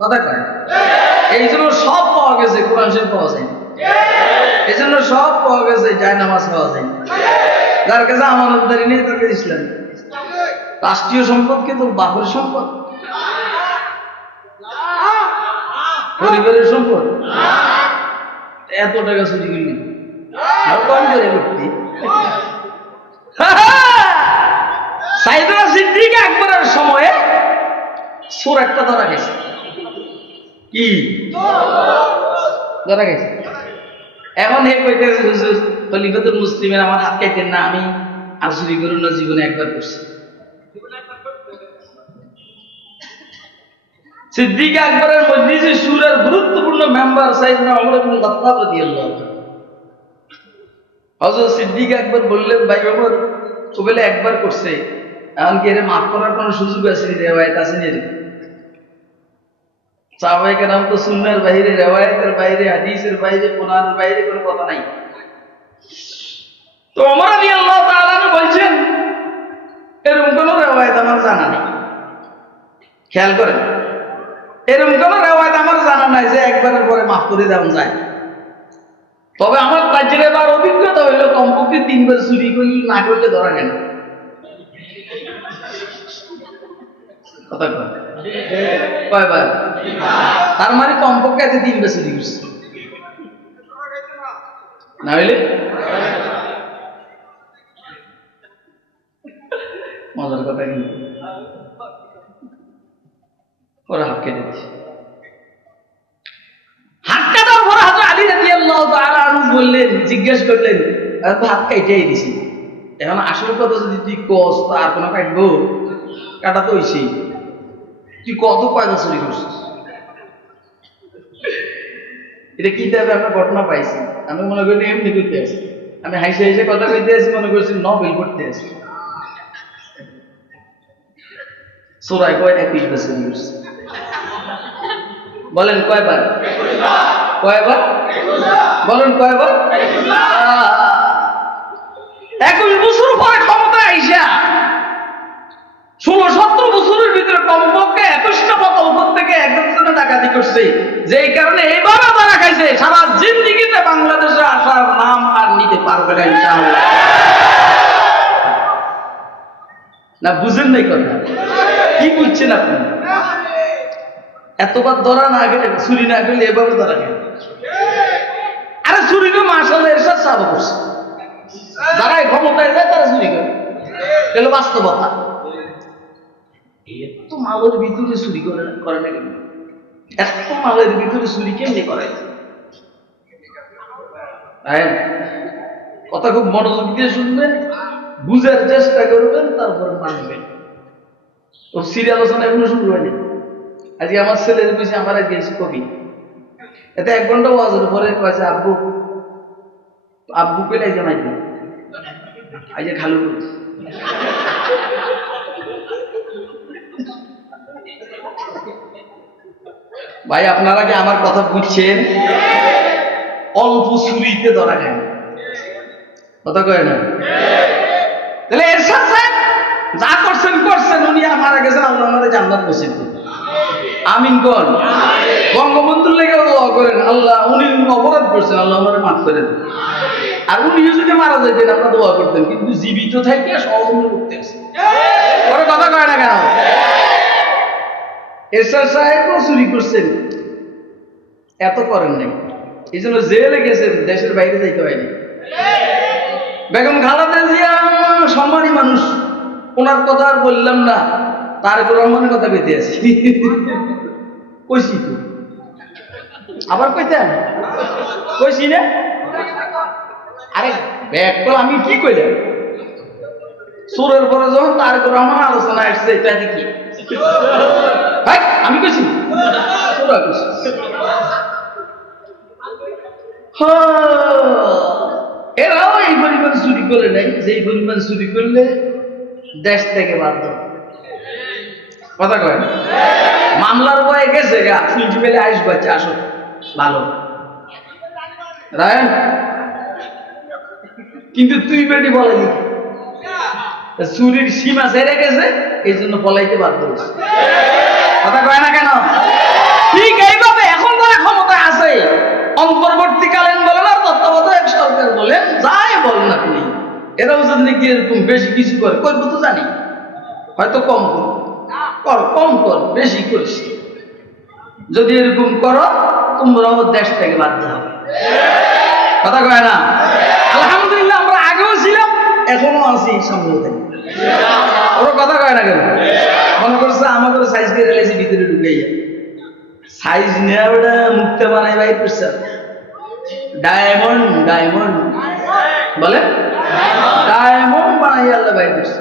কথা কয় এই জন্য সব পাওয়া গেছে, কোরআন শরীফ পাওয়া যায়, এই জন্য সব পাওয়া গেছে, যায় নামাজ পাওয়া যায়। যার কাছে আমানতদারি নেই তার কাছে ইসলাম। রাষ্ট্রীয় সম্পদ কিন্তু বাপের সম্পদ, পরিবারের সম্পদ। এত টাকা চুরি করলি কম করে করতি। সাইয়েদনা সিদ্দিক আকবরের সময়ে চোর একটা ধরা গেছে। কি ধরা গেছে? এখন হে কইতেছে হুজুর খলিফাতুল মুসলিমের আমার হাত কাটেন না, আমি আর চুরি করুন না, জীবনে একবার করছি। সিদ্দিক আকবরের মজলিসে শুরার গুরুত্বপূর্ণ মেম্বার সাইয়েদনা ওমর ইবনে খাত্তাব রাদিয়াল্লাহু আনহু। হযরত সিদ্দিক আকবর বললেন, ভাই ওমর ও বলে একবার করছে, এমনকি এর মাফ করার কোনো সুযোগ আছে, রেওয়ায়েত আছে না? সাহাবায়ে কেরাম তো সুন্নাহর বাইরে, রেওয়ায়েতের বাইরে, হাদিসের বাইরে, কোরআনের বাইরে কোনো কথা নাই। তো ওমর রাদিয়াল্লাহু তাআলা বলছেন, এরকম কোনো রেওয়ায়েত আমার জানা নেই। খেয়াল করেন, এরকম কোনো রেওয়ায়েত আমার জানা নাই যে একবারের পরে মাফ করে দেওয়া যায়। তবে আমার তাজরিবার অভিজ্ঞতা হইল কমপক্ষে 3 বার চুরি করলে না করলে ধরা গেল। কথা কয়বার? তার মানে কমপক্ষে 3 বার চুরি করছে, না হইলে মজার কথা। কিন্তু ওরা হাত কেটে দিচ্ছে। হাত কাটার পর হযরত আলী রাদিয়াল্লাহু তাআলা আনহু বললেন, জিজ্ঞেস করলেন, তো হাত কাইটাই দিছি, এখন আসল কথা যদি তুই কস তো আর কোনো কাটবো? কাটা তো হইছেই, তুই কত পয়সা চুরি করছিস? এটা কি দেবে? আমরা ঘটনা পাইছি, আমি মনে করি এমনি করতে আছি, আমি হাইসে হাইসে কথা কইতে আছি, মনে করছি নভেল করতে আছি। সোরাই কয়টা 20 বার চুরি করছে? বলেন কয়বার? কয়বার বলেন? কয়বার? 21 বছর পরে ক্ষমতা আইসা 16-17 বছরের ভিতরে কমপক্ষে 21টা পাতা উপর থেকে একজনের ডাকাতি করছে, যেই কারণে এইভাবে তারা খাইছে, সারা জিন্দেগিতে বাংলাদেশে আসার নাম আর নিতে পারবে না ইনশাআল্লাহ। না বুঝেন নাই কথা? কি বুঝছেন আপনি? এতবার ধরা না গেলে, চুরি না করলে এভাবে ধরা গেল। আরে চুরি তো মাশাআল্লাহ এরশাদ সাহাবা করছে, যারা ক্ষমতায় যায় তারা চুরি করে, এগুলো বাস্তবতা। এত মালের ভিতরে চুরি করে না কেন? এত মালের ভিতরে চুরি কেমনি করে? কথা খুব মনোযোগ দিয়ে শুনবেন, বুঝার চেষ্টা করবেন, তারপর মানবেন। ও সিরিয়াল আলোচনা এখনো শুরু হয়নি। আজকে আমার ছেলের পিছিয়ে আমার আজকে এসে কবি, এতে 1 ঘন্টা ওয়াজের পরে কয়েছে, আব্বু আব্বু পেলাই জানাই দিন আজ খালু। ভাই আপনারা কি আমার কথা বুঝছেন? অল্প চুরিতে ধরা যায়, কথা কয় না? তাহলে এরশাদ সাহেব যা করছেন করছেন, উনি মারা গেছেন, আল্লাহ আমাদের জান্নাত নসিব করুন, আমিন কোন। বঙ্গবন্ধুর লেগে দোয়া করেন, আল্লাহ উনি অপরাধ করছেন, আল্লাহ আমাদের মাফ করে দেন। আর উনি যদি মারা যেতেন আপনারা দোয়া করতেন, কিন্তু জীবিত থেকে সহযোগিতা করতে আছে, ওরা কথা কয় না কেন? এরশাদ সাহেবও চুরি করছেন, এত করেন নাই, এই জন্য জেলে গেছেন, দেশের বাইরে যাইতে হয়নি। বেগম খালেদা জিয়া সম্মানী মানুষ, ওনার কথা আর বললাম না, তারেক রহমানের কথা কইতে আছি। কইছি তো, আবার কইতেন কইছি না? আরে ব্যাগ তো আমি কি কইলাম? সুরের পরে যখন তারেক রহমান আলোচনা আসছে, এটা কি ভাই আমি কইছি? সুরা কইছি। এরাও এই পরিমাণ চুরি করে নাই, যেই পরিমাণ চুরি করলে দেশ থেকে বাধ্য। কথা কয় মামলার বয়ে গেছে গা, ফুলটি পেলে আসবে, আসো ভালো রায়ন, কিন্তু তুই বেটি বলে চুরির সীমা ছেড়ে গেছে, এই জন্য পলাইতে বাধ্য হয়েছে। কথা কয় না কেন? এরাও যদি কি এরকম বেশি কিছু করে, করবো তো জানি, হয়তো কম করবো, কর কম কর, বেশি করিস। যদি এরকম করো তোমরাও দেশ থেকে বাধ্য হবে। কথা কয় না? আলহামদুলিল্লাহ আমরা আগেও ছিলাম, এখনো আছি, সামনে থাকি। ওরা কথা কয় না কেন? মনে করছে আমাদের সাইজ করে রেলেছি, ভিতরে ঢুকে যায় সাইজ নেওয়া, ওটা মুক্তা বানাই বাইর করছে। ডায়মন্ড ডায়মন্ড বলে, ডায়মন্ড বানাই আল্লাহ বাইর করছে।